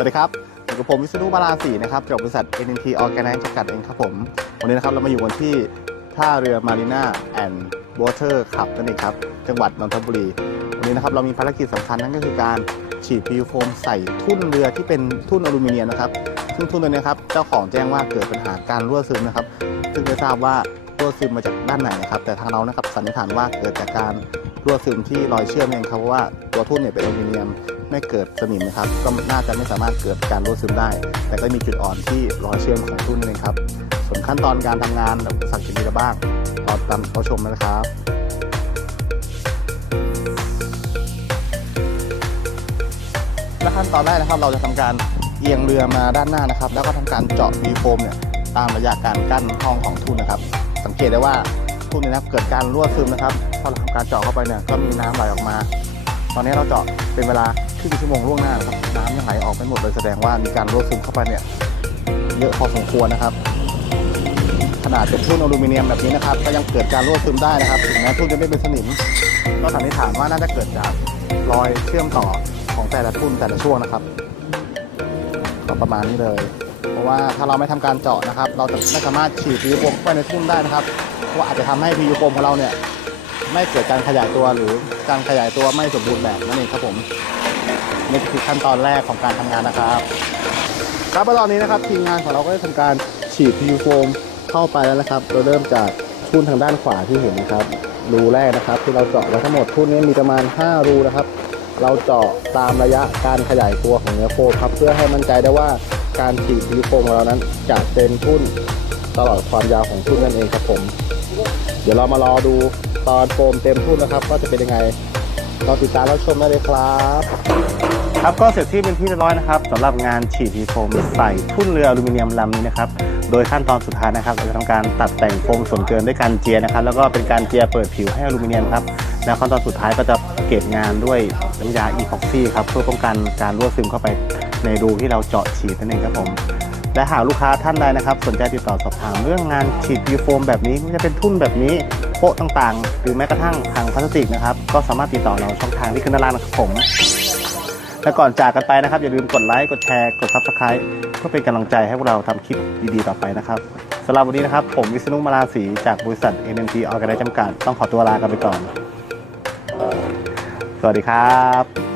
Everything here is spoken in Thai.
วัสดีครับอยู่กับผมวิศนุมาลาศีนะครับจากบริษัท NNT Organize จำกัดเองครับผม วันนี้นะครับเรามาอยู่กันที่ท่าเรือมารีนาแอนด์วอเตอร์ขับนั่นเองครับ จังหวัดนนทบุรี วันนี้นะครับเรามีภารกิจสำคัญนั่นก็คือการฉีดพิวโฟมใส่ทุ่นเรือที่เป็นทุ่นอลูมิเนียมนะครับ ซึ่งทุ่นตัวนี้ครับเจ้าของแจ้งว่าเกิดปัญหาการรั่วซึมนะครับ ซึ่งไม่ทราบว่ารั่วซึมมาจากด้านไหนนะครับ แต่ทางเรานะครับสันนิษฐานว่าเกิดจากการรั่วซึมที่รอยเชื่อมเองครับเพราะว่าตัวทุ่นเนี่ยเป็นอลูมิเนียม ไม่เกิดสนิมนะครับ ก็น่าจะไม่สามารถเกิดการรั่วซึมได้ แต่ก็มีจุดอ่อนที่รอยเชื่อมของทุ่นนั่นเองครับ ส่วนขั้นตอนการทำงานแบบสังเกตดีบ้างรอตามเขาชมนะครับและขั้นตอนแรกนะครับเราจะทำการเอียงเรือมาด้านหน้านะครับ แล้วก็ทำการเจาะวีโฟมเนี่ยตามระยะการกั้นห้องของทุ่นนะครับ สังเกตได้ว่าทุ่นเนยนะครับเกิดการรั่วซึมนะครับพอเราทำการเจาะเข้าไปเนี่ยก็มีน้ำไหลออกมา ตอนนี้เราเจาะเป็นเวลาครึ่งชั่วโมงล่วงหน้านะครับน้ำยังไหลออกไม่หมดเลยแสดงว่ามีการรั่วซึมเข้าไปเนี่ยเยอะพอสมควรนะครับ ขนาดเป็นทุ่นอลูมิเนียมแบบนี้นะครับ ก็ยังเกิดการรั่วซึมได้นะครับถึงแม้ทุ่นจะไม่เป็นสนิมก็สันนิษฐานว่าน่าจะเกิดจากรอยเชื่อมต่อของแต่ละทุ่นแต่ละช่วงนะครับก็ประมาณนี้เลย เพราะว่าถ้าเราไม่ทำการเจาะนะครับ เราจะไม่สามารถฉีดพียูโฟมเข้าไปในทุ่นได้นะครับเพราะว่าอาจจะทำให้พียูโฟมของเราเนี่ย ไม่เกิดการขยายตัวหรือการขยายตัวไม่สมบูรณ์แบบนั่นเองครับผมนี่คือขั้นตอนแรกของการทำงานนะครับครับตอนนี้นะครับทีมงานของเราก็ได้ทำการฉีดพียูโฟมเข้าไปแล้วนะครับโดยเริ่มจากทุ่นทางด้านขวาที่เห็นนะครับรูแรกนะครับ ที่เราเจาะไว้ทั้งหมดทุ่นนี้มีประมาณ 5 รูนะครับ เราเจาะตามระยะการขยายตัวของเนื้อโฟมครับเพื่อให้มั่นใจได้ว่าการฉีดพียูโฟมของเรานั้นจะเต็มทุ่นตลอดความยาวของทุ่นนั่นเองครับผม เดี๋ยวเรามารอดู ตอนโฟมเต็มทุ่นนะครับว่าจะเป็นยังไงเราติดตามรับชมได้เลยครับ ครับก็เสร็จที่เป็นที่เรียบร้อยนะครับสำหรับงานฉีดพีโฟมใส่ทุ่นเรืออลูมิเนียมลำนี้นะครับโดยขั้นตอนสุดท้ายนะครับเราจะทำการตัดแต่งโฟมส่วนเกินด้วยการเจียนะครับ แล้วก็เป็นการเจียเปิดผิวให้อลูมิเนียมครับแล้วขั้นตอนสุดท้ายก็จะเก็บงานด้วยน้ำยาอีพ็อกซี่ครับเพื่อป้องกันการรั่วซึมเข้าไปในรูที่เราเจาะฉีดนั่นเองครับผม และหากลูกค้าท่านใดนะครับ สนใจติดต่อสอบถามเรื่องงานฉีดพีโฟมแบบนี้ไม่ว่าจะเป็นทุ่นแบบนี้โปะต่างๆ หรือแม้กระทั่งถังพลาสติกนะครับ ก็สามารถติดต่อเราช่องทางที่ขึ้นด้านล่างนะครับผม และก่อนจากกันไปนะครับ อย่าลืมกดไลค์กดแชร์กด Subscribe เพื่อเป็นกำลังใจให้พวกเราทำคลิปดีๆต่อไปนะครับสำหรับวันนี้นะครับ ผมวิษณุมาลาศรีจากบริษัท NNT Organize จำกัดต้องขอตัวลากันไปก่อน สวัสดีครับ